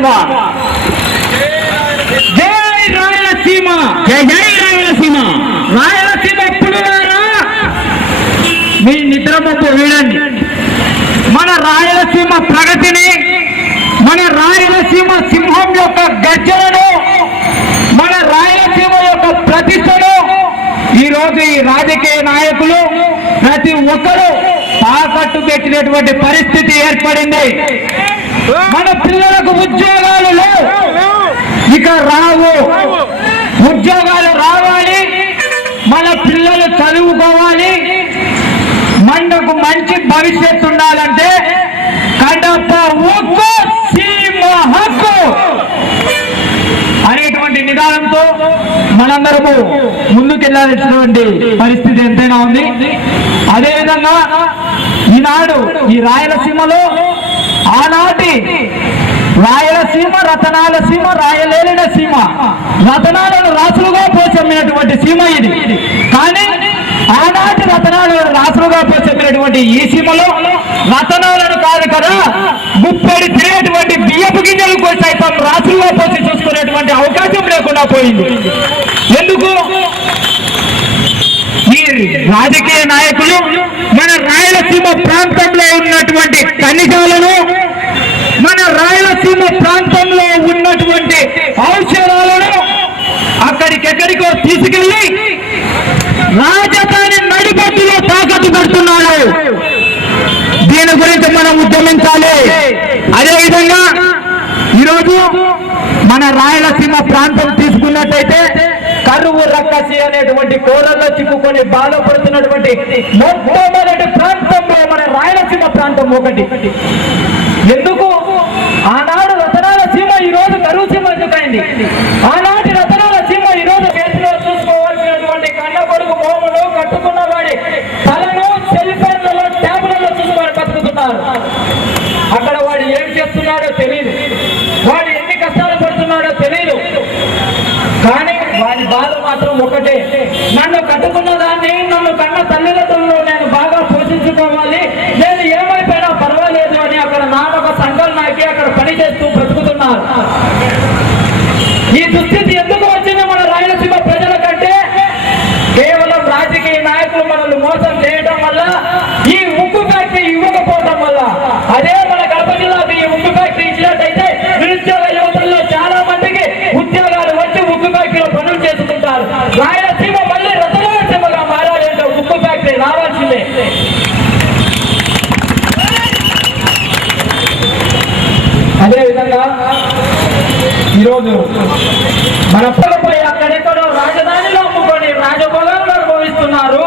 రాయలసీమ, జై రాయలసీమ, జై జై రాయలసీమ. రాయలసీమ పులులారా మీ నిద్రమొప్పు వీడండి. మన రాయలసీమ ప్రగతిని, మన రాయలసీమ సింహం యొక్క గర్జనను, మన రాయలసీమ యొక్క ప్రతిష్టను ఈరోజు ఈ రాజకీయ నాయకులు ప్రతి ఒక్కరూ తాకట్టు పెట్టినటువంటి పరిస్థితి ఏర్పడింది. మన పిల్లలకు ఉద్యోగాలు లేవు, ఇక రావు. ఉద్యోగాలు రావాలి, మన పిల్లలు చదువుకోవాలి, మనకు మంచి భవిష్యత్తు ఉండాలంటే కడప ఉక్కు సీమ హక్కు అనేటువంటి నిదానంతో మనందరము ముందుకెళ్లాల్సినటువంటి పరిస్థితి ఎంతైనా ఉంది. అదేవిధంగా ఈనాడు ఈ రాయలసీమలో ఆనాటి రాయలసీమ రతనాల సీమ, రాయలేలిన సీమ, రతనాలను రాసులుగా పోసమ్మినటువంటి సీమ ఇది. కానీ ఆనాటి రతనాలను రాసులుగా పోసమ్మినటువంటి ఈ సీమలో రతనాలను కాదు కదా, ముప్పడి తినేటువంటి బియ్యపు గింజలు సైతం రాసులుగా పోసి చూసుకునేటువంటి అవకాశం లేకుండా పోయింది. ఎందుకు? ఈ రాజకీయ నాయకులు మన రాయలసీమ ప్రాంతంలో ఉన్నటువంటి ఖనిజాలను, మన రాయలసీమ ప్రాంతంలో ఉన్నటువంటి ఔషధాలను అక్కడికెక్కడికో తీసుకెళ్లి రాజధాని నడిపట్టులో తాకట్టు పెడుతున్నాడు. దీని గురించి మనం ఉద్యమించాలి. అదేవిధంగా ఈరోజు మన రాయలసీమ ప్రాంతం తీసుకున్నట్టయితే కరువు రక్కసి అనేటువంటి కోరల్లో చిక్కుకొని బాధపడుతున్నటువంటి మొట్టమొదటి ప్రాంతంలో మన రాయలసీమ ప్రాంతం ఒకటి. ఎందుకు? ఆనాడు రతనాల సీమ ఈరోజు కరువు సీమ ఎందుకైంది? ఆనాటి రతనాల సీమ ఈరోజు చేతిలో చూసుకోవాల్సినటువంటి కన్న కొడుకు మోములు కట్టుకున్న వాడి తలను సెల్ ఫోన్లలో ట్యాబ్లలో చూసుకొని బతుకుతున్నారు. అక్కడ వాడు ఏం చేస్తున్నాడో తెలియదు, వాడు ఎన్ని కష్టాలు పడుతున్నాడో తెలియదు. కానీ వాడి బాధ మాత్రం ఒకటే, నన్ను కట్టుకున్న దాన్ని, నన్ను కన్న తల్లిదండ్రులను నేను బాగా పోషించుకోవాలి, నేను ఏమైపోయినా పర్వాలేదు అని అక్కడ నానొక సంఘం నాకి అక్కడ పని చేస్తూ బ్రతుకుతున్నారు. ఈ దుస్థితి ఎందుకు వచ్చింది మన రాయలసీమ ప్రజల కంటే? కేవలం రాజకీయ నాయకులు మనల్ని మోసం చేయడం వల్ల, ఈ ఉక్కు ఫ్యాక్టరీ ఇవ్వకపోవడం వల్ల. అదే మన కడప జిల్లాకు ఈ ఉక్కు ఫ్యాక్టరీ ఇచ్చినట్టయితే నిరుద్యోగ యువతల్లో చాలా మందికి ఉద్యోగాలు వచ్చి ఉక్కు ఫ్యాక్టరీలో పనులు చేసుకుంటారు. రాయలసీమ మళ్ళీ రతనాలసీమగా మారాలంటే ఉక్కు ఫ్యాక్టరీ రావాల్సిందే. అదేవిధంగా ఈరోజు మన పొలపై అక్కడెక్కడో రాజధానిలో అమ్ముకొని రాజభోగాలను అనుభవిస్తున్నారు.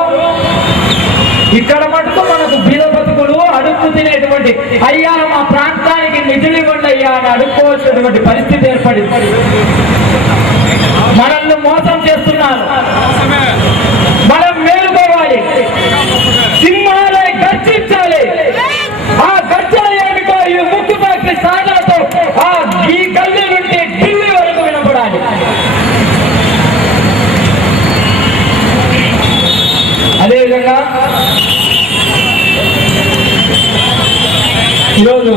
ఇక్కడ మటుకు మనకు బీద బతుకులు అడుక్కు తినేటువంటి, అయ్యా మా ప్రాంతానికి నిధులు ఇవ్వండి అయ్యా అని అడుక్కోవాల్సినటువంటి పరిస్థితి ఏర్పడింది. మనల్ని మోసం చేస్తున్నారు. మనం మేలుకోవాలి, సింహాలే గర్జించాలి. ఆ గర్జన ఏమిటో ఈ ముక్కు ఫ్యాక్టరీ సాధనతో ఈ గల్లీ నుండి ఢిల్లీ వరకు వినపడాలి. అదేవిధంగా ఈరోజు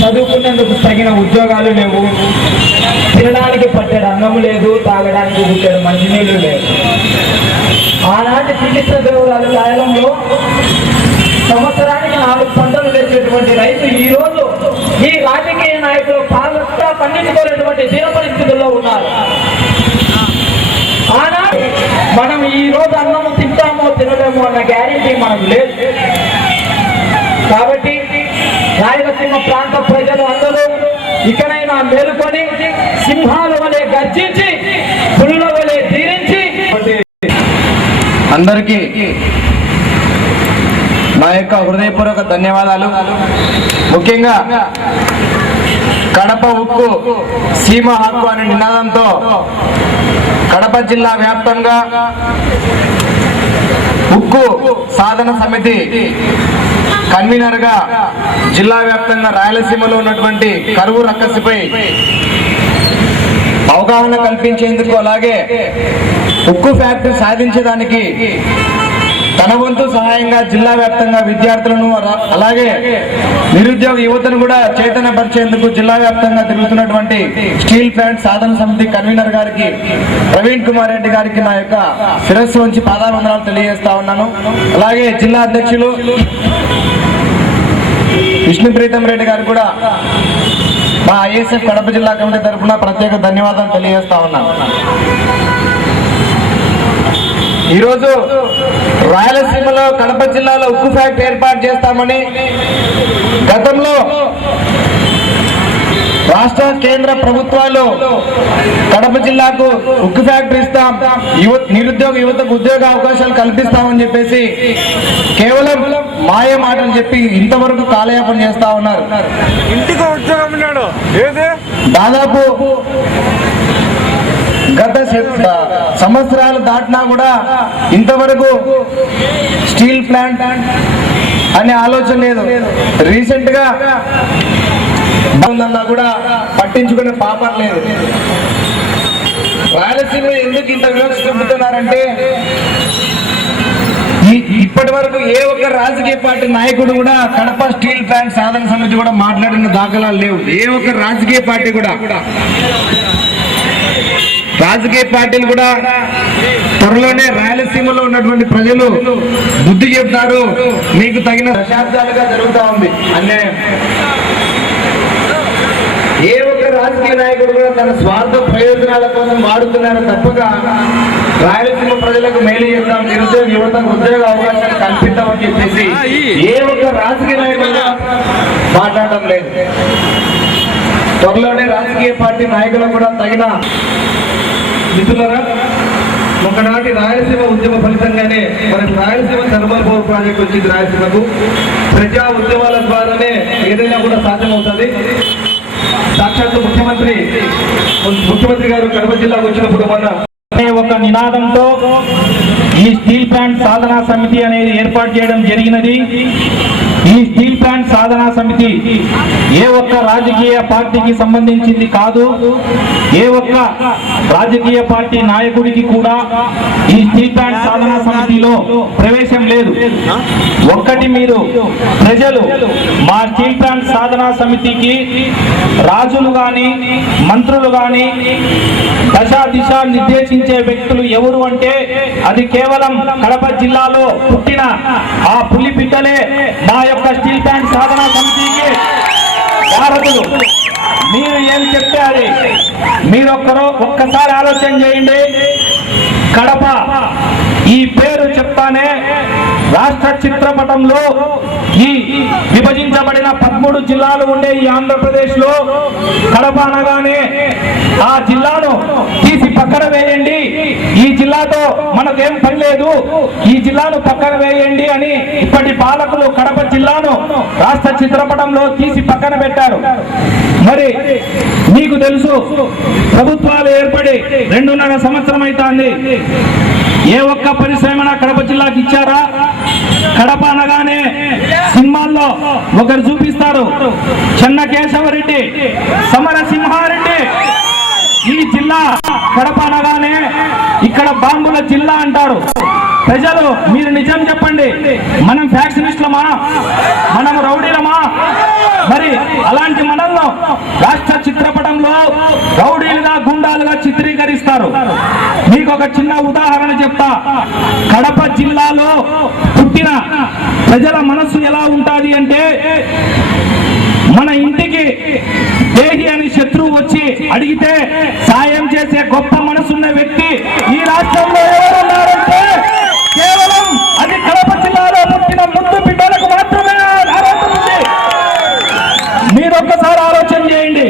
చదువుకునేందుకు తగిన ఉద్యోగాలు లేవు, తినడానికి పట్టేడు అన్నం లేదు, తాగడానికి పుట్టాడు మంచినీళ్ళు లేవు. ఆనాటి శ్రీకృష్ణ దేవరాయల కాలంలో సంవత్సరానికి 4 పంటలు వేసేటువంటి రైతు ఈరోజు ఈ రాజకీయ నాయకులు పాలనగా పండించుకోలేటువంటి తీర పరిస్థితుల్లో ఉన్నారు. ఆనాడు మనం ఈ రోజు అన్నము తింటామో తినలేమో అన్న గ్యారెంటీ మనకు లేదు. కాబట్టి రాయలసీమ ప్రాంత ప్రజలు అందరూ ఇకనైనా మేలుకొని సింహాల వలె గర్జించి పులుల వలె తీరించి అందరికీ నా యొక్క హృదయపూర్వక ధన్యవాదాలు. ముఖ్యంగా కడప ఉక్కు సీమ హక్కు అనే నినాదంతో కడప జిల్లా వ్యాప్తంగా ఉక్కు సాధన సమితి కన్వీనర్ గా జిల్లా వ్యాప్తంగా రాయలసీమలో ఉన్నటువంటి కరువు రక్కసిపై అవగాహన కల్పించేందుకు, అలాగే ఉక్కు ఫ్యాక్టరీ సాధించడానికి తన వంతు సహాయంగా జిల్లా వ్యాప్తంగా విద్యార్థులను అలాగే నిరుద్యోగ యువతను కూడా చైతన్యపరిచేందుకు జిల్లా వ్యాప్తంగా తిరుగుతున్నటువంటి స్టీల్ ప్లాంట్ సాధన సమితి కన్వీనర్ గారికి ప్రవీణ్ కుమార్ రెడ్డి గారికి నా యొక్క శిరస్సు ఉంచి పాదావందనాలు తెలియజేస్తా ఉన్నాను. అలాగే జిల్లా అధ్యక్షులు విష్ణుప్రీతం రెడ్డి గారికి కూడా మా ఐఎస్ఎఫ్ కడప జిల్లా కమిటీ తరఫున ప్రత్యేక ధన్యవాదాలు తెలియజేస్తా ఉన్నాను. ఈరోజు రాయలసీమలో కడప జిల్లాలో ఉక్కు ఫ్యాక్టరీ ఏర్పాటు చేస్తామని గతంలో రాష్ట్ర కేంద్ర ప్రభుత్వాలు కడప జిల్లాకు ఉక్కు ఫ్యాక్టరీ ఇస్తాం, నిరుద్యోగ యువతకు ఉద్యోగ అవకాశాలు కల్పిస్తామని చెప్పేసి కేవలం మాయ మాటలు చెప్పి ఇంతవరకు కాలయాపన చేస్తా ఉన్నారు. ఇంటికి ఉద్యోగం దాదాపు గత సంవత్సరాలు దాటినా కూడా ఇంతవరకు స్టీల్ ప్లాంట్ అనే ఆలోచన లేదు. రీసెంట్ గా కూడా పట్టించుకునే పాపం లేదు. రాయలసీమ ఎందుకు ఇంత వివక్ష చూపుతున్నారంటే ఇప్పటి వరకు ఏ ఒక్క రాజకీయ పార్టీ నాయకుడు కూడా కడప స్టీల్ ప్లాంట్ సాధన సమితి కూడా మాట్లాడిన దాఖలాలు లేవు. ఏ ఒక్క రాజకీయ పార్టీ కూడా రాజకీయ పార్టీలు కూడా త్వరలోనే రాయలసీమలో ఉన్నటువంటి ప్రజలు బుద్ధి చెప్తారు. మీకు తగిన దశాబ్దాలుగా జరుగుతూ ఉంది అన్యాయం. ఏ ఒక్క రాజకీయ నాయకుడు కూడా తన స్వార్థ ప్రయోజనాల కోసం వాడుతున్నారు తప్పక రాయలసీమ ప్రజలకు మేలు చేద్దాం, నిరుద్యోగ యువతకు ఉద్యోగ అవకాశాలు కల్పిద్దామని చెప్పేసి ఏ ఒక్క రాజకీయ నాయకుడు మాట్లాడటం లేదు. త్వరలోనే రాజకీయ పార్టీ నాయకులకు కూడా తగిన మిత్రులరా, ఒకనాటి రాయలసీమ ఉద్యమ ఫలితంగానే మనకు రాయలసీమ థర్మల్ పవర్ ప్రాజెక్ట్ వచ్చింది. రాయలసీమకు ప్రజా ఉద్యమాల ద్వారానే ఏదైనా కూడా సాధ్యమవుతుంది. సాక్షాత్తు ముఖ్యమంత్రి గారు కడప జిల్లాకు వచ్చినప్పుడు మన ఒక నినాదంతో ఈ స్టీల్ ప్లాంట్ సాధనా సమితి అనేది ఏర్పాటు చేయడం జరిగినది. ఈ స్టీల్ ప్లాంట్ సాధనా సమితి ఏ ఒక్క రాజకీయ పార్టీకి సంబంధించింది కాదు. ఏ ఒక్క రాజకీయ పార్టీ నాయకుడికి కూడా ఈ స్టీల్ ప్లాంట్ సాధనా సమితిలో ప్రవేశం లేదు. ఒక్కటి మీరు ప్రజలు మా స్టీల్ ప్లాంట్ సాధనా సమితికి రాజులు గాని మంత్రులు గాని దిశ నిర్దేశించే వ్యక్తులు ఎవరు అంటే అది కేవలం కడప జిల్లాలో పుట్టిన ఆ పులి బిడ్డలే మా యొక్క స్టీల్ ప్లాంట్ సాధనా సమితికి భారతులు. మీరు ఏం చెప్తే అది ఒక్కసారి ఆలోచన చేయండి. కడప ఈ పేరు చెప్తానే రాష్ట్ర చిత్రపటంలో ఈ విభజించబడిన 13 జిల్లాలు ఉండే ఈ ఆంధ్రప్రదేశ్ లో కడప అనగానే ఆ జిల్లాను తీసి పక్కన వేయండి, ఈ జిల్లాతో మనకేం పని లేదు, ఈ జిల్లాను పక్కన వేయండి అని ఇప్పటి పాలకులు కడప జిల్లాను రాష్ట్ర చిత్రపటంలో తీసి పక్కన పెట్టారు. మరి మీకు తెలుసు, ప్రభుత్వాలు ఏర్పడి 2.5 సంవత్సరం అవుతుంది. ఏ ఒక్క పరిశ్రమ కడప జిల్లాకి ఇచ్చారా? కడప అనగానే సినిమాల్లో ఒకరు చూపిస్తారు, చెన్నకేశవరెడ్డి, సమరసింహారెడ్డి. ఈ జిల్లా కడప అనగానే ఇక్కడ బాంబుల జిల్లా అంటారు. ప్రజలు మీరు నిజం చెప్పండి, మనం ఫ్యాక్షనిస్టులమా, మనం రౌడీలమా? మరి అలాంటి మనల్ని రాష్ట్ర చిత్రపటంలో రౌడీలుగా గుండాలుగా చిత్రీకరిస్తారు. మీకు ఒక చిన్న ఉదాహరణ చెప్తా. కడప జిల్లాలో పుట్టిన ప్రజల మనస్సు ఎలా ఉంటుంది అంటే, మన ఇంటికి దేహి అని శత్రువు వచ్చి అడిగితే సాయం చేసే గొప్ప మనసున్న వ్యక్తి ఈ రాష్ట్రంలో ఎవరున్నారంటే కేవలం అది కడప జిల్లాలో పుట్టిన ముద్దు బిడ్డలకు మాత్రమే ఉంది. మీరు ఒక్కసారి ఆలోచన చేయండి.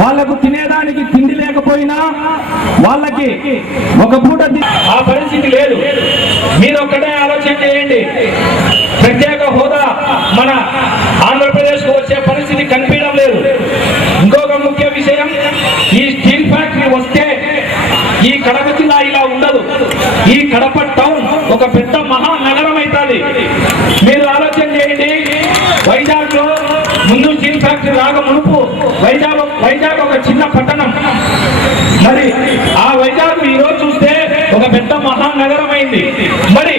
వాళ్లకు తినేదానికి తిండి లేకపోయినా వాళ్ళకి ఒక పూట ఆ పరిస్థితి లేదు. మీరు ఒక్కటే ఆలోచన చేయండి. ప్రత్యేక హోదా మన ఆంధ్రప్రదేశ్ కు వచ్చే పరిస్థితి కనిపించడం లేదు. ఇంకొక ముఖ్య విషయం, ఈ స్టీల్ ఫ్యాక్టరీ వస్తే ఈ కడప జిల్లా ఇలా ఉండదు. ఈ కడప టౌన్ ఒక పెద్ద మహానగరం అవుతుంది. మీరు ఆలోచన చేయండి. వైజాగ్ లో ముందు స్టీల్ ఫ్యాక్టరీ రాక మునుపు వైజాగ్ ఒక చిన్న పట్టణం. మరి ఆ వైజాగ్ ఈరోజు చూస్తే ఒక పెద్ద మహానగరం అయింది. మరి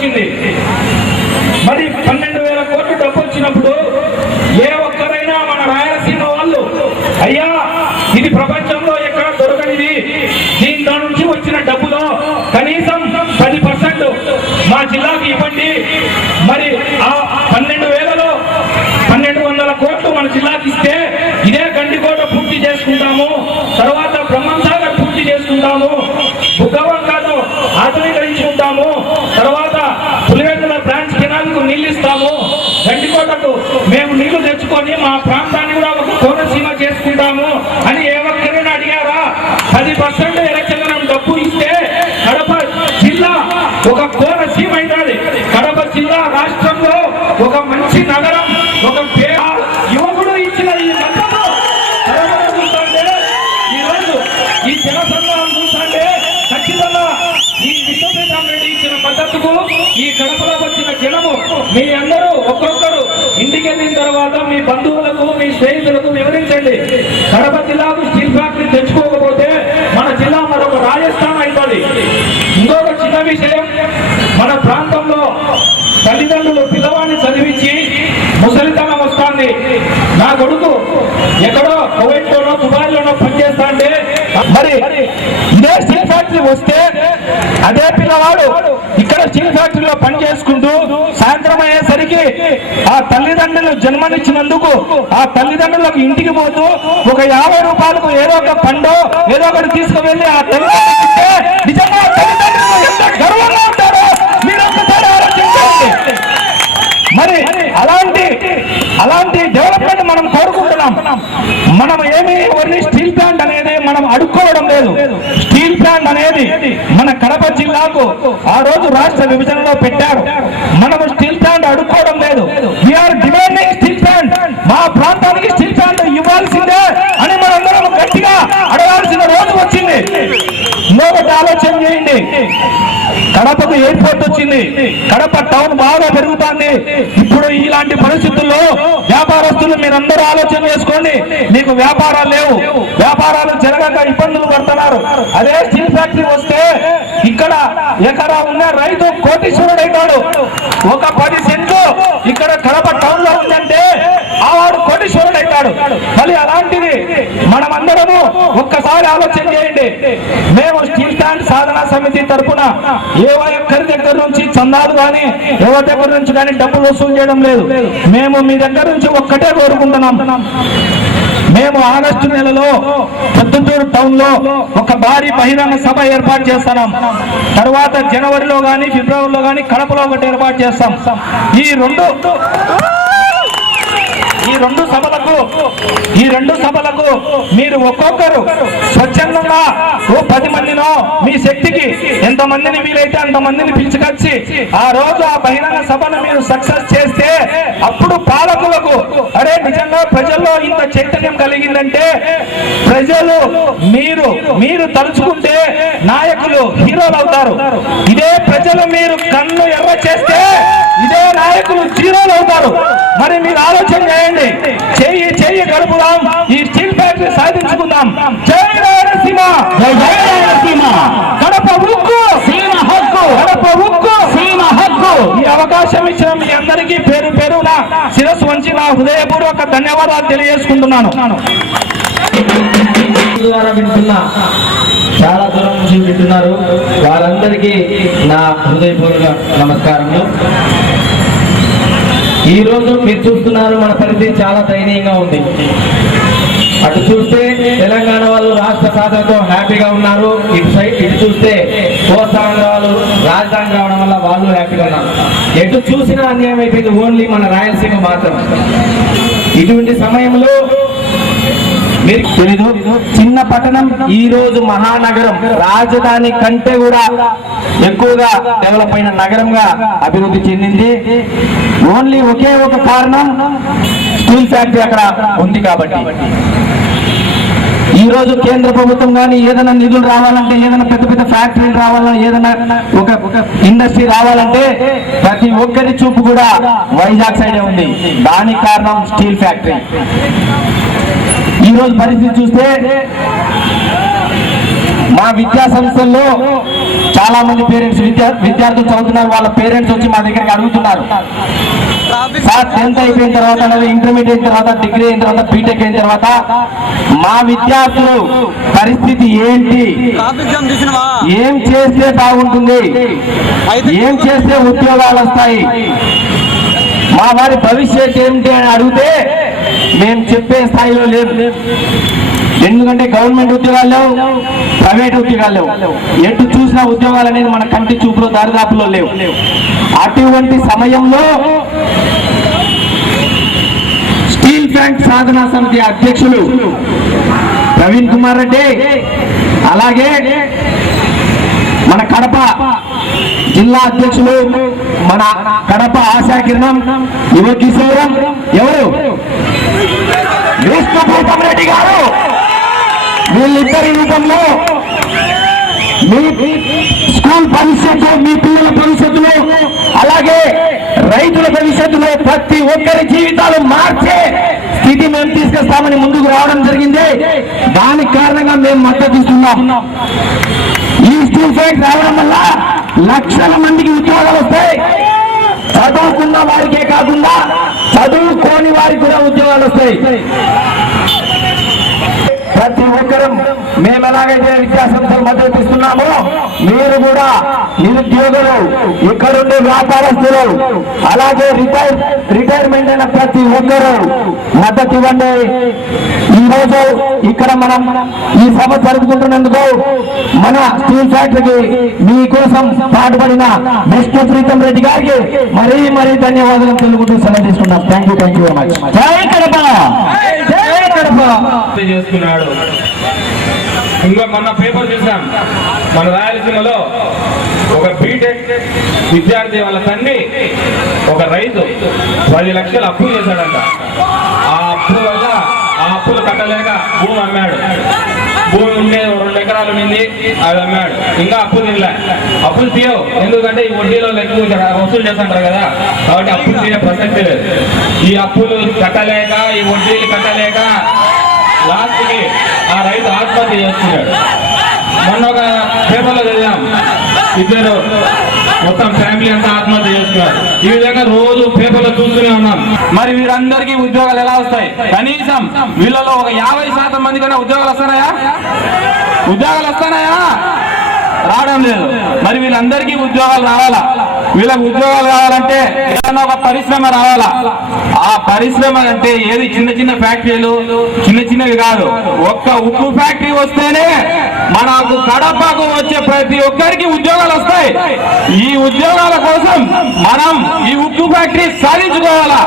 వచ్చింది. మరి 12,000 కోట్లు డబ్బు వచ్చినప్పుడు ఏ ఒక్కరైనా మన రాయలసీమ వాళ్ళు అయ్యా ఇది ప్రపంచంలో ఎక్కడ దొరకనిది, దాని నుంచి వచ్చిన డబ్బులో కనీసం 10% మా జిల్లాకి ఇవ్వండి, మరి ఆ 12,000లో 1,200 కోట్లు మన జిల్లాకి ఇస్తే ఇదే గండికోట పూర్తి చేసుకుంటాము, తర్వాత బ్రహ్మంసాగర్ పూర్తి చేసుకుంటాము, బుగ్గవంకాను ఆధునీకరించుకుంటాము, తర్వాత పులివెందుల బ్రాంచ్ కెనాల్కు నీళ్ళు ఇస్తాము, గండికోటకు మేము నీళ్లు తెచ్చుకొని మా ప్రాంతాన్ని కూడా ఒక కోనసీమ చేసుకుంటాము అని ఏ ఒక్కరైనా అడిగారా? 10% ఎలక్షన్ డబ్బు ఇస్తే కడప జిల్లా ఒక కోనసీమ అవుతుంది. కడప జిల్లా రాష్ట్రంలో ఒక మంచి నగరం, ఒక యువకుడు ఇచ్చిన ఈ మద్దతు చూస్తుంటే, ఈరోజు ఈ జనసంగ్రామం చూస్తుంటే ఖచ్చితంగా ఈ విశ్వనాథరెడ్డి ఇచ్చిన మద్దతుకు ఈ కడపలో వచ్చిన జనము మీ అందరూ ఒక్కొక్కరు ఇంటికి వెళ్ళిన తర్వాత మీ బంధువులకు మీ స్నేహితులకు వివరించండి. కడప జిల్లాకు స్టీల్ ఫ్యాక్టరీ తెచ్చుకోకపోతే మన జిల్లా మరొక రాజస్థాన్ అవుతుంది. ఇంకొక చిన్న విషయం, మన ప్రాంతంలో తల్లిదండ్రులు పిల్లవాడిని చదివించి ముసలితనం వస్తుంది, నా కొడుకు ఎక్కడో కువైట్లోనో దుబాయ్లోనో పనిచేస్తా అంటే మరి ఇదే స్టీల్ ఫ్యాక్టరీ వస్తే అదే పిల్లవాడు ఇక్కడ స్టీల్ ఫ్యాక్టరీలో పని చేసుకుంటూ సాయంత్రం అయ్యేసరికి ఆ తల్లిదండ్రులు జన్మనిచ్చినందుకు ఆ తల్లిదండ్రులకు ఇంటికి పోతూ ఒక 50 రూపాయలకు ఏదో ఒక పండు ఏదో ఒకటి తీసుకువెళ్ళి ఆ తల్లిదండ్రులు నిజంగా తల్లిదండ్రులు ఎంత గర్వంగా ఉంటారో మీరు ఒక్కసారి ఆలోచించండి. మరి అలాంటి డెవలప్మెంట్ మనం కోరుకుంటున్నాం. మనం ఏమి స్టీల్ ప్లాంట్ అనేది మనం అడుక్కోవడం లేదు. స్టీల్ ప్లాంట్ అనేది మన కడప జిల్లాకు ఆ రోజు రాష్ట్ర విభజనలో పెట్టారు. మనము స్టీల్ ప్లాంట్ అడుక్కోవడం లేదు. We are demanding steel plant. మా ప్రాంతానికి స్టీల్ ప్లాంట్ ఇవ్వాల్సిందే అని మనందరం గట్టిగా అడగాల్సిన రోజు వచ్చింది. ఇంకొకటి ఆలోచన చేయండి, కడపకు ఎయిర్పోర్ట్ వచ్చింది, కడప టౌన్ బాగా పెరుగుతుంది. ఇప్పుడు ఇలాంటి పరిస్థితుల్లో వ్యాపారస్తులు మీరందరూ ఆలోచన చేసుకోండి. మీకు వ్యాపారాలు లేవు, వ్యాపారాలు జరగక ఇబ్బందులు పడుతున్నారు. అదే స్టీల్ ఫ్యాక్టరీ వస్తే ఇక్కడ ఎకరా ఉన్న రైతు కోటీశ్వరుడు అవుతాడు. ఒక 10 సెంట్లు ఇక్కడ కడప టౌన్ లో ఉందంటే ఆ వాడు కోటీశ్వరుడు అవుతాడు. మళ్ళీ అలాంటిది మనమందరము ఒక్కసారి ఆలోచన చేయండి. మేము స్టీల్ ప్లాంట్ సాధనా సమితి తరఫున ఏ ఒక్కరి దగ్గర నుంచి చందాలు కానీ ఎవరి దగ్గర నుంచి కానీ డబ్బులు వసూలు చేయడం లేదు. మేము మీ దగ్గర నుంచి ఒక్కటే కోరుకుంటున్నాం. మేము ఆగస్టు నెలలో పొద్దుటూరు టౌన్ లో ఒక భారీ బహిరంగ సభ ఏర్పాటు చేస్తున్నాం. తర్వాత జనవరిలో కానీ ఫిబ్రవరిలో కానీ కడపలో ఒకటి ఏర్పాటు చేస్తాం. ఈ రెండు సభలకు మీరు ఒక్కొక్కరు స్వచ్ఛందంగా 10 మందినో మీ శక్తికి ఎంతమందిని వీలైతే అంతమందిని పిలుచుకొచ్చి ఆ రోజు ఆ బహిరంగ సభను మీరు సక్సెస్ చేస్తే అప్పుడు పాలకులకు అరే నిజంగా ప్రజల్లో ఇంత చైతన్యం కలిగిందంటే ప్రజలు మీరు తలుచుకుంటే నాయకులు హీరోలు అవుతారు. ఇదే ప్రజలు మీరు కన్ను ఎర్ర చేస్తే ఇదే నాయకులు జీరోలు అవుతారు. మరి మీరు ఆలోచన చేయండి, చెయ్యి గడుపుదాం, ఈ స్టీల్ ఫ్యాక్టరీ సాధించుకుందాం. జై రాయలసీమ, జై రాయలసీమ, కడప ఉక్కు సీమ హక్కు, కడప ఉక్కు సీమ హక్కు. ఈ అవకాశం ఇచ్చిన మీ అందరికీ పేరు పేరున శిరస్సు వంచి నా హృదయపూర్వక ధన్యవాదాలు తెలియజేసుకుంటున్నాను. ద్వారా వింటున్నా, చాలా దూరం నుంచి వింటున్నారు, వారందరికీ నా హృదయపూర్వక నమస్కారములు. ఈ రోజు మీరు చూస్తున్నారు మన పరిస్థితి చాలా దయనీయంగా ఉంది. అటు చూస్తే తెలంగాణ వాళ్ళు రాష్ట్ర సాధనతో హ్యాపీగా ఉన్నారు, ఇటు చూస్తే కోస్తాంధ్ర వాళ్ళు రాజధాని రావడం వల్ల వాళ్ళు హ్యాపీగా ఉన్నారు. ఎటు చూసినా అన్యాయం అయిపోయింది, ఓన్లీ మన రాయలసీమ మాత్రం. ఇటువంటి సమయంలో మీరు తెలీదు, చిన్న పట్టణం ఈ రోజు మహానగరం, రాజధాని కంటే కూడా ఎక్కువగా డెవలప్ అయిన నగరంగా అభివృద్ధి చెందింది. ఓన్లీ ఒకే ఒక కారణం, స్టీల్ ఫ్యాక్టరీ అక్కడ ఉంది కాబట్టి. ఈ రోజు కేంద్ర ప్రభుత్వం కానీ ఏదైనా నిధులు రావాలంటే, ఏదైనా పెద్ద పెద్ద ఫ్యాక్టరీలు రావాలన్నా, ఏదైనా ఒక ఇండస్ట్రీ రావాలంటే ప్రతి ఒక్కరి చూపు కూడా వైజాగ్ సైడే ఉంది. దానికి కారణం స్టీల్ ఫ్యాక్టరీ. ఈ రోజు పరిస్థితి చూస్తే మా విద్యా సంస్థల్లో చాలా మంది పేరెంట్స్ విద్యార్థులు చదువుతున్నారు. వాళ్ళ పేరెంట్స్ వచ్చి మా దగ్గరికి అడుగుతున్నారు, సార్ 10th అయిపోయిన తర్వాత లేదా ఇంటర్మీడియట్ అయిన తర్వాత డిగ్రీ అయిన తర్వాత బీటెక్ అయిన తర్వాత మా విద్యార్థులు పరిస్థితి ఏంటి, ఏం చేస్తే బాగుంటుంది, ఏం చేస్తే ఉద్యోగాలు వస్తాయి, మా వారి భవిష్యత్ ఏమిటి అని అడిగితే మేము చెప్పే స్థాయిలో లేదు. ఎందుకంటే గవర్నమెంట్ ఉద్యోగాలు లేవు, ప్రైవేట్ ఉద్యోగాలు లేవు, ఎటు చూసిన ఉద్యోగాలు అనేది మన కంటి చూపులో దరిదాపులో లేవు. అటువంటి సమయంలో స్టీల్ ప్లాంట్ సాధనా సమితి అధ్యక్షులు ప్రవీణ్ కుమార్ రెడ్డి, అలాగే మన కడప జిల్లా అధ్యక్షులు, మన కడప ఆశాకిరణం యువ కిశోరం ఎవరు విష్ణుభూతం రెడ్డి గారు, వీళ్ళిద్దరి రూపంలో మీ స్కూల్ భవిష్యత్తు, మీ పిల్లల భవిష్యత్తులో, అలాగే రైతుల భవిష్యత్తులో ప్రతి ఒక్కరి జీవితాలు మార్చే స్థితి మేము తీసుకొస్తామని ముందుకు రావడం జరిగింది. దానికి కారణంగా మేము మద్దతు ఇస్తున్నాం. ఈ స్టీల్ ఫ్యాక్టరీ రావడం వల్ల లక్షల మందికి ఉద్యోగాలు వస్తాయి. చదువుకున్న వారికే కాకుండా చదువుకోని వారికి కూడా ఉద్యోగాలు వస్తాయి. ప్రతి ఒక్కరం మేము ఎలాగైతే విద్యా సంస్థలు మద్దతు ఇస్తున్నామో మీరు కూడా నిరుద్యోగులు, ఇక్కడుండే వ్యాపారస్తులు, అలాగే రిటైర్మెంట్ అయిన ప్రతి ఒక్కరు మద్దతు ఇవ్వండి. ఈ రోజు ఇక్కడ మనం ఈ సభ జరుపుకుంటున్నందుకు మన స్టీల్ ఫ్యాక్టరీకి మీకోసం పాటుపడిన విష్ణు ప్రీతం రెడ్డి గారికి మరీ ధన్యవాదాలు తెలుగుతూ సెలవు తీసుకున్నాం. Thank you very much. జై కడప, జై కడప చేసుకున్నాడు. ఇంకా మొన్న పేపర్ చూసాం, మన రాయలసీమలో ఒక బీటెక్ విద్యార్థి వాళ్ళ తండ్రి ఒక రైతు 10 లక్షలు అప్పులు చేశాడంట. ఆ అప్పుల వల్ల ఆ అప్పులు కట్టలేక భూమి అమ్మాడు. భూమి ఉండే 2 ఎకరాలు నింది, అది అమ్మాడు. ఇంకా అప్పులు తినలే. అప్పులు తీయవు, ఎందుకంటే ఈ వడ్డీలో ఎక్కువ వసూలు చేస్తుంటారు కదా, కాబట్టి అప్పులు తీయ ప్రసక్తి లేదు. ఈ అప్పులు కట్టలేక, ఈ వడ్డీలు కట్టలేక లాస్ట్కి ఆ రైతు ఆత్మహత్య చేసుకున్నాడు. మొన్న ఒక పేపర్లో చదివాం, ఇద్దరు మొత్తం ఫ్యామిలీ అంతా ఆత్మహత్య చేసుకున్నారు. ఈ విధంగా రోజు పేపర్లో చూస్తూనే ఉన్నాం. మరి వీరందరికీ ఉద్యోగాలు ఎలా వస్తాయి? కనీసం వీళ్ళలో ఒక 50% మంది కన్నా ఉద్యోగాలు వస్తున్నాయా? ఉద్యోగాలు వస్తున్నాయా? రావడం లేదు. మరి వీళ్ళందరికీ ఉద్యోగాలు రావాలా? వీళ్ళకి ఉద్యోగాలు కావాలంటే ఏదైనా ఒక పరిశ్రమ రావాలా? ఆ పరిశ్రమ అంటే ఏది చిన్న చిన్న ఫ్యాక్టరీలు, చిన్నవి కాదు. ఒక్క ఉక్కు ఫ్యాక్టరీ వస్తేనే మనకు కడపకు వచ్చే ప్రతి ఒక్కరికి ఉద్యోగాలు వస్తాయి. ఈ ఉద్యోగాల కోసం మనం ఈ ఉక్కు ఫ్యాక్టరీ సాధించుకోవాలా.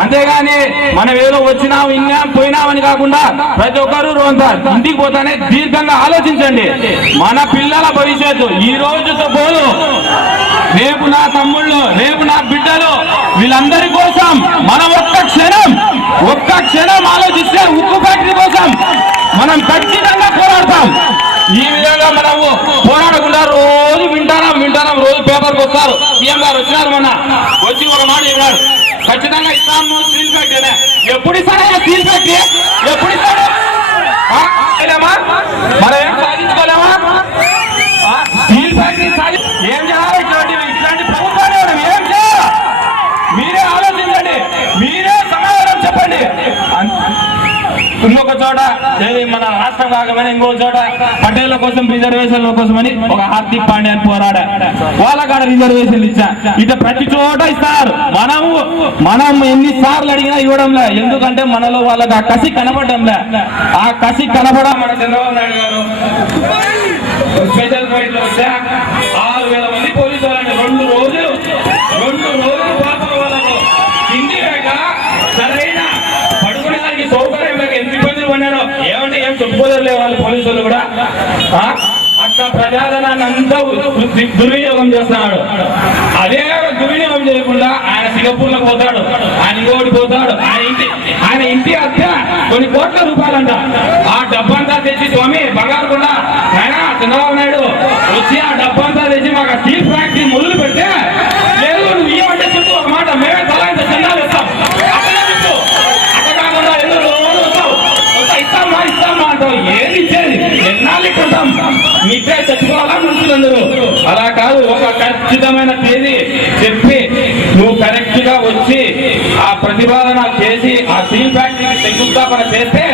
అంతేగాని మనం ఏదో వచ్చినాం ఇన్నాం పోయినామని కాకుండా ప్రతి ఒక్కరు ఇంటికి పోతానే దీర్ఘంగా ఆలోచించండి. మన పిల్లల భవిష్యత్తు ఈ రోజుతో పోదు. రేపు నా తమ్ముళ్ళు, రేపు నా బిడ్డలు, వీళ్ళందరి కోసం మనం ఒక్క క్షణం ఆలోచిస్తే ఉక్కు ఫ్యాక్టరీ కోసం మనం ఖచ్చితంగా పోరాడతాం. ఈ విధంగా మనము పోరాడకుండా రోజు వింటాం. రోజు పేపర్కి వస్తారు, సీఎం గారు వచ్చినారు, మొన్న వచ్చి ఒక మాట చెప్పారు, ఖచ్చితంగా ఇస్తాము స్టీల్ ఫ్యాక్టరీ. ఎప్పుడు ఇస్తారా స్టీల్ ఫ్యాక్టరీ? ఎప్పుడు ఇస్తాడు? మనం ఏం సాధించుకోలేమా? స్టీల్ ఫ్యాక్టరీ ఏం చేయాలి? ఇట్లాంటి ప్రభుత్వాన్ని ఏం చేయాలి? మీరే ఆలోచించండి, మీరే సమాధానం చెప్పండి. ఇంకొక చోట మన రాష్ట్రం కాకమని ఇంకొక చోట పటేళ్ల కోసం రిజర్వేషన్ల కోసం అని ఒక హార్దిక్ పాండ్యా పోరాడా, వాళ్ళ కాడ రిజర్వేషన్లు ఇచ్చా. ఇట్లా ప్రతి చోట ఇస్తారు. మనం ఎన్నిసార్లు అడిగినా ఇవ్వడంలే. ఎందుకంటే మనలో వాళ్ళకి ఆ కసి కనపడడంలే. ఆ కసి కనపడ మన చంద్రబాబు నాయుడు గారు స్పెషల్ ఫ్లైట్ లో వచ్చా 6,000 మంది పోలీసు వాళ్ళని 2 రోజులు పాపం వాళ్ళకు తిండి లేక, సరైన పడుకునేదానికి సౌకర్యం లేక ఎంత ఇబ్బందులు పడినారో ఏమంటే ఏం చెప్పుకోలేరు వాళ్ళు పోలీసులు కూడా. అట్లా ప్రజాధనాన్ని అంతా దుర్వినియోగం చేస్తున్నాడు. అదే దుర్వినియోగం చేయకుండా ఆయన సింగపూర్ లో పోతాడు, ఆయన ఇంకోటి పోతాడు. ఆయన ఇంటి అద్దె కొన్ని కోట్ల రూపాయలంట. ఆ డబ్బంతా తెచ్చి స్వామి బంగారు కూడా ఆయన చంద్రబాబు నాయుడు వచ్చి ఆ డబ్బంతా తెచ్చి మాకు స్టీల్ ఫ్యాక్టరీ మొదలు పెడితే లేదు నువ్వు ఏమంటే చెప్పు ఒక మాట, మేమే తలా ఇంత చందాలు ఇస్తాం. అట్లా కాకుండా ఎందుకు ఇస్తామా అంటావు. ఏది ఇచ్చేది? ఎన్నాళ్ళు ఇట్టుంటాం? మీ ప్రతిపాదన చేసి ఆ స్టీల్ ఫ్యాక్టరీకి శంకుస్థాపన చేస్తే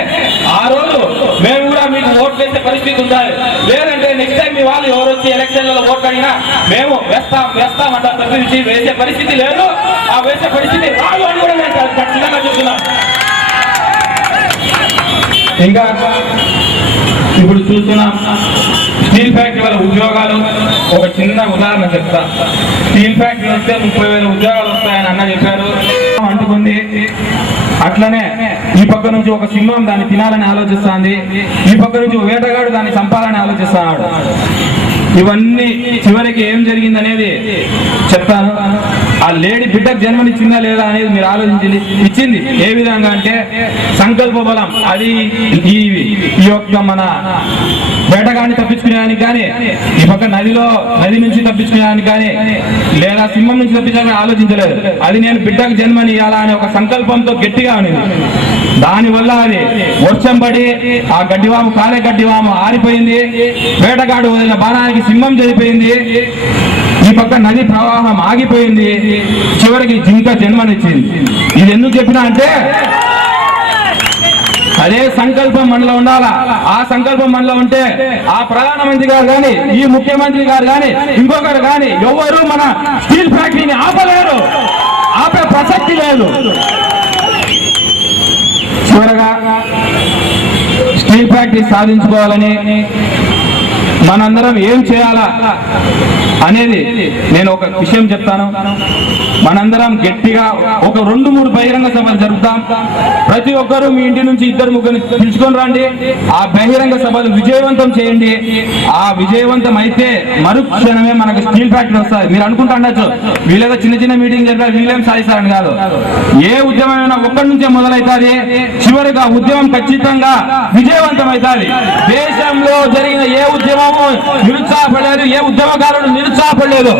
ఆ రోజు మేము కూడా మీకు ఓట్లు వేసే పరిస్థితి ఉండాలి. లేదంటే నెక్స్ట్ టైం మీ వాళ్ళు ఎవరు వచ్చి ఎలక్షన్లలో ఓట్లు అడిగినా మేము వేస్తాం అంటారు తప్పించి వేసే పరిస్థితి లేదు. ఆ వేసే పరిస్థితి రాదు అని కూడా నేను ఖచ్చితంగా చెప్తున్నాను. ఇంకా ఇప్పుడు చూస్తున్నాం స్టీల్ ఫ్యాక్టరీ వల్ల ఉద్యోగాలు. ఒక చిన్న ఉదాహరణ చెప్తా. స్టీల్ ఫ్యాక్టరీ వస్తే 30,000 ఉద్యోగాలు వస్తాయని అన్న చెప్పారు. అంటుకుంది. అట్లనే ఈ పక్క నుంచి ఒక సింహం దాన్ని తినాలని ఆలోచిస్తుంది, ఈ పక్క నుంచి వేటగాడు దాన్ని చంపాలని ఆలోచిస్తున్నాడు. ఇవన్నీ చివరికి ఏం జరిగింది అనేది చెప్తాను. ఆ లేడీ బిడ్డకు జన్మనిచ్చిందా లేదా అనేది మీరు ఆలోచించింది. ఇచ్చింది ఏ విధంగా అంటే సంకల్ప బలం. అది ఈ యొక్క మన వేటగాడిని తప్పించుకునేదానికి కానీ, ఈ పక్క నది నుంచి తప్పించుకునేదానికి కానీ, లేదా సింహం నుంచి తప్పించాలని ఆలోచించలేదు. అది నేను బిడ్డకు జన్మని ఇవ్వాలా అనే ఒక సంకల్పంతో గట్టిగా ఉన్నది. దానివల్ల అది వర్షం పడి ఆ గడ్డివాము కాలే గడ్డివాము ఆరిపోయింది. వేటగాడు వదిలిన బాణానికి సింహం చనిపోయింది. ఈ పక్క నది ప్రవాహం ఆగిపోయింది. చివరికి జింక జన్మనిచ్చింది. ఇది ఎందుకు చెప్పినా అంటే అదే సంకల్పం మనలో ఉండాలా. ఆ సంకల్పం మనలో ఉంటే ఆ ప్రధానమంత్రి గారు కానీ, ఈ ముఖ్యమంత్రి గారు కానీ, ఇంకొకరు కానీ ఎవరు మన స్టీల్ ఫ్యాక్టరీని ఆపలేరు. ఆపే ప్రసక్తి లేదు. చివరగా స్టీల్ ఫ్యాక్టరీ సాధించుకోవాలని మనందరం ఏం చేయాలా అనేది నేను ఒక విషయం చెప్తాను. మనందరం గట్టిగా ఒక 2-3 బహిరంగ సభలు జరుపుతాం. ప్రతి ఒక్కరూ మీ ఇంటి నుంచి 2-3 పిలుచుకొని రండి. ఆ బహిరంగ సభలు విజయవంతం చేయండి. ఆ విజయవంతం అయితే మరుక్షణమే మనకు స్టీల్ ఫ్యాక్టరీ వస్తుంది. మీరు అనుకుంటా ఉండొచ్చు వీళ్ళేదో చిన్న మీటింగ్ జరిపారు వీళ్ళేం సాధిస్తారని. కాదు. ఏ ఉద్యమమైనా ఒక్కడి నుంచే మొదలవుతుంది. చివరికి ఆ ఉద్యమం ఖచ్చితంగా విజయవంతం అవుతుంది. దేశంలో జరిగిన ఏ ఉద్యమము నిరుత్సాహపడలేదు, ఏ ఉద్యమకారుడు నిరుత్సాహపడలేదు.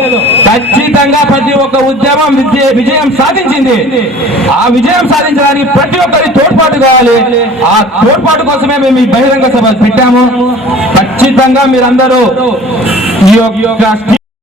ఖచ్చితంగా ప్రతి ఒక్క ఉద్యమం విజయం సాధించింది. ఆ విజయం సాధించడానికి ప్రతి ఒక్కరి తోడ్పాటు కావాలి. ఆ తోడ్పాటు కోసమే మేము ఈ బహిరంగ సభ పెట్టాము. ఖచ్చితంగా మీరందరూ ఈ యొక్క